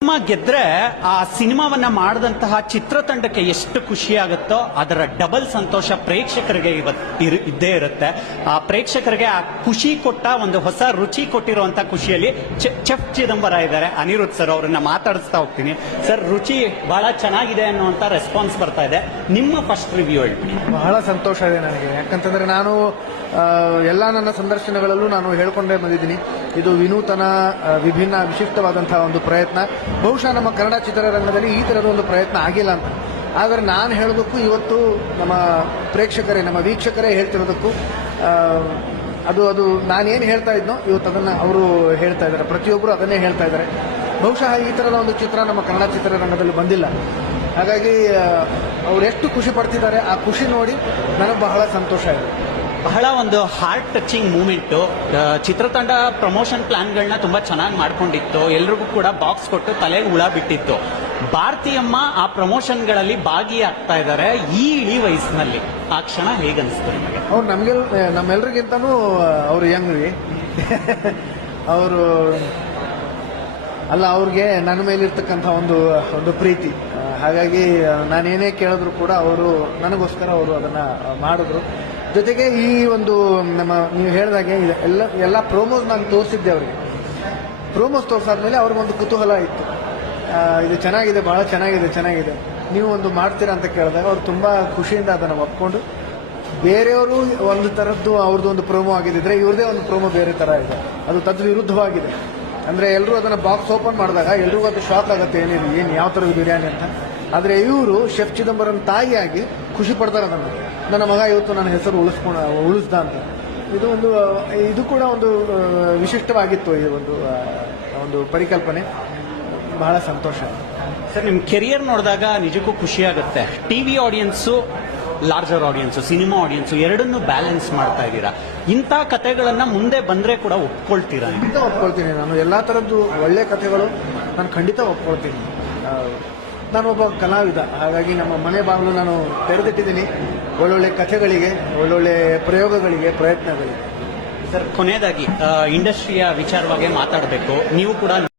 Cinema ಗೆದ್ರೆ ಆ ಸಿನಿಮಾವನ್ನ ಮಾಡಿದಂತಹ ಚಿತ್ರತಂಡಕ್ಕೆ ಎಷ್ಟು ಖುಷಿಯಾಗುತ್ತೋ ಅದರ ಡಬಲ್ ಸಂತೋಷ ಪ್ರೇಕ್ಷಕರಿಗೆ ಇದ್ದೇ ಇರುತ್ತೆ. ಆ ಪ್ರೇಕ್ಷಕರಿಗೆ ಆ ಖುಷಿ ಕೊಟ್ಟ ಒಂದು ಹೊಸ ರುಚಿ ಕೊಟ್ಟಿರುವಂತ ಖುಷಿಯಲ್ಲಿ ಚೆಫ್ ಚಿದಂಬರ ಇದ್ದಾರೆ. ಅನಿರುದ್ಧ್ ಸರ್ ಅವರನ್ನ ಮಾತಾಡಿಸ್ತಾ ಹೋಗ್ತೀನಿ. ಸರ್, ರುಚಿ ಬಹಳ ಚೆನ್ನಾಗಿದೆ ಅನ್ನುವಂತ ರೆಸ್ಪಾನ್ಸ್ ಬರ್ತಾ ಇದೆ. ನಿಮ್ಮ ಫಸ್ಟ್ ರಿವ್ಯೂ ಹೇಳ್ತೀನಿ. ಬಹಳ ಸಂತೋಷ ಇದೆ ನನಗೆ. ಯಾಕಂತಂದ್ರೆ ನಾನು ಎಲ್ಲ ನನ್ನ ಸಂದರ್ಶನಗಳಲ್ಲೂ ನಾನು ಹೇಳ್ಕೊಂಡೇ ಬಂದಿದ್ದೀನಿ, ಇದು ವಿನೂತನ, ವಿಭಿನ್ನ, ವಿಶಿಷ್ಟವಾದಂತಹ ಒಂದು ಪ್ರಯತ್ನ. ಬಹುಶಃ ನಮ್ಮ ಕನ್ನಡ ಚಿತ್ರರಂಗದಲ್ಲಿ ಈ ತರದ ಒಂದು ಪ್ರಯತ್ನ ಆಗಿಲ್ಲ ಅಂತ. ಆದರೆ ನಾನು ಹೇಳೋದಕ್ಕೂ ಇವತ್ತು ನಮ್ಮ ಪ್ರೇಕ್ಷಕರೇ, ನಮ್ಮ ವೀಕ್ಷಕರೇ ಹೇಳ್ತಿರೋದಕ್ಕೂ ಅದು ನಾನೇನು ಹೇಳ್ತಾ ಇದ್ನೋ ಇವತ್ತು ಅದನ್ನು ಅವರು ಹೇಳ್ತಾ ಇದ್ದಾರೆ. ಪ್ರತಿಯೊಬ್ಬರು ಅದನ್ನೇ ಹೇಳ್ತಾ ಇದ್ದಾರೆ. ಬಹುಶಃ ಈ ಥರದ ಒಂದು ಚಿತ್ರ ನಮ್ಮ ಕನ್ನಡ ಚಿತ್ರರಂಗದಲ್ಲಿ ಬಂದಿಲ್ಲ. ಹಾಗಾಗಿ ಅವ್ರು ಎಷ್ಟು ಖುಷಿ ಪಡ್ತಿದ್ದಾರೆ, ಆ ಖುಷಿ ನೋಡಿ ನನಗೆ ಬಹಳ ಸಂತೋಷ ಇದೆ. ಬಹಳ ಒಂದು ಹಾರ್ಟ್ ಟಚಿಂಗ್ ಮೂಮೆಂಟು. ಚಿತ್ರತಂಡ ಪ್ರಮೋಷನ್ ಪ್ಲಾನ್ಗಳನ್ನ ತುಂಬಾ ಚೆನ್ನಾಗಿ ಮಾಡ್ಕೊಂಡಿತ್ತು. ಎಲ್ರಿಗೂ ಕೂಡ ಬಾಕ್ಸ್ ಕೊಟ್ಟು ತಲೆಗೆ ಹುಳ ಬಿಟ್ಟಿತ್ತು. ಭಾರತೀಯಮ್ಮ ಆ ಪ್ರಮೋಷನ್ಗಳಲ್ಲಿ ಭಾಗಿಯಾಗ್ತಾ ಇದ್ದಾರೆ ಈ ಇಳಿ ವಯಸ್ಸಿನಲ್ಲಿ. ಆ ಕ್ಷಣ ಹೇಗನ್ನಿಸ್ತು ನಿಮಗೆ? ಅವ್ರು ನಮ್ಮೆಲ್ರಿಗಿಂತನೂ ಅವರು ಯಂಗ್ ರೀ. ಅವರು ಅಲ್ಲ, ಅವ್ರಿಗೆ ನನ್ನ ಮೇಲಿರ್ತಕ್ಕಂಥ ಒಂದು ಪ್ರೀತಿ. ಹಾಗಾಗಿ ನಾನೇನೇ ಕೇಳಿದ್ರು ಕೂಡ ಅವರು ನನಗೋಸ್ಕರ ಅವರು ಅದನ್ನ ಮಾಡಿದ್ರು. ಜೊತೆಗೆ ಈ ಒಂದು ನೀವು ಹೇಳಿದಾಗೆ ಎಲ್ಲ ಪ್ರೋಮೋಸ್ ನಾನು ತೋರಿಸಿದ್ದೆ ಅವರಿಗೆ. ಪ್ರೋಮೋಸ್ ತೋರಿಸಾದ್ಮೇಲೆ ಅವ್ರಿಗೊಂದು ಕುತೂಹಲ ಇತ್ತು, ಇದು ಚೆನ್ನಾಗಿದೆ, ಬಹಳ ಚೆನ್ನಾಗಿದೆ, ನೀವು ಒಂದು ಮಾಡ್ತೀರಾ ಅಂತ ಕೇಳಿದಾಗ ಅವ್ರು ತುಂಬಾ ಖುಷಿಯಿಂದ ಅದನ್ನು ಒಪ್ಕೊಂಡು, ಬೇರೆಯವರು ಒಂದು ಥರದ್ದು ಅವ್ರದ್ದು ಒಂದು ಪ್ರೋಮೋ ಆಗಿದ್ದರೆ ಇವ್ರದೇ ಒಂದು ಪ್ರೋಮೋ ಬೇರೆ ಥರ ಇದೆ, ಅದು ತದ್ವಿರುದ್ಧವಾಗಿದೆ. ಅಂದರೆ ಎಲ್ಲರೂ ಅದನ್ನು ಬಾಕ್ಸ್ ಓಪನ್ ಮಾಡಿದಾಗ ಎಲ್ರಿಗೂ ಅದು ಶಾಕ್ ಆಗುತ್ತೆ, ಏನು ಯಾವ ಥರದ ಬಿರಿಯಾನಿ ಅಂತ. ಆದರೆ ಇವರು ಶೆಫ್ ಚಿದಂಬರಂ ತಾಯಿಯಾಗಿ ಖುಷಿ ಪಡ್ತಾರೆ. ನನ್ನ ಮಗ ಇವತ್ತು ನನ್ನ ಹೆಸರು ಉಳಿಸ್ದ ಅಂತ. ಇದು ಕೂಡ ಒಂದು ವಿಶಿಷ್ಟವಾಗಿತ್ತು. ಈ ಒಂದು ಪರಿಕಲ್ಪನೆ ಬಹಳ ಸಂತೋಷ. ಸರ್, ನಿಮ್ಮ ಕೆರಿಯರ್ ನೋಡಿದಾಗ ನಿಜಕ್ಕೂ ಖುಷಿ ಆಗುತ್ತೆ. TV audience, larger audience, cinema audience ಎರಡನ್ನೂ ಬ್ಯಾಲೆನ್ಸ್ ಮಾಡ್ತಾ ಇದ್ದೀರಾ. ಇಂಥ ಕಥೆಗಳನ್ನ ಮುಂದೆ ಬಂದ್ರೆ ಕೂಡ ಒಪ್ಕೊಳ್ತೀರಾ? ಖಂಡಿತ ಒಪ್ಕೊಳ್ತೀನಿ. ನಾನು ಎಲ್ಲಾ ತರದ್ದು ಒಳ್ಳೆ ಕಥೆಗಳು ನಾನು ಖಂಡಿತ ಒಪ್ಕೊಳ್ತೀನಿ. ನಾನೊಬ್ಬ ಕಲಾವಿದ, ಹಾಗಾಗಿ ನಮ್ಮ ಮನೆ ಬಾಗಿಲು ನಾನು ತೆರೆದಿಟ್ಟಿದ್ದೀನಿ ಒಳ್ಳೊಳ್ಳೆ ಕಥೆಗಳಿಗೆ, ಒಳ್ಳೊಳ್ಳೆ ಪ್ರಯೋಗಗಳಿಗೆ, ಪ್ರಯತ್ನಗಳಿಗೆ. ಸರ್, ಕೊನೆಯದಾಗಿ ಇಂಡಸ್ಟ್ರಿಯ ವಿಚಾರವಾಗಿ ಮಾತಾಡಬೇಕು. ನೀವು ಕೂಡ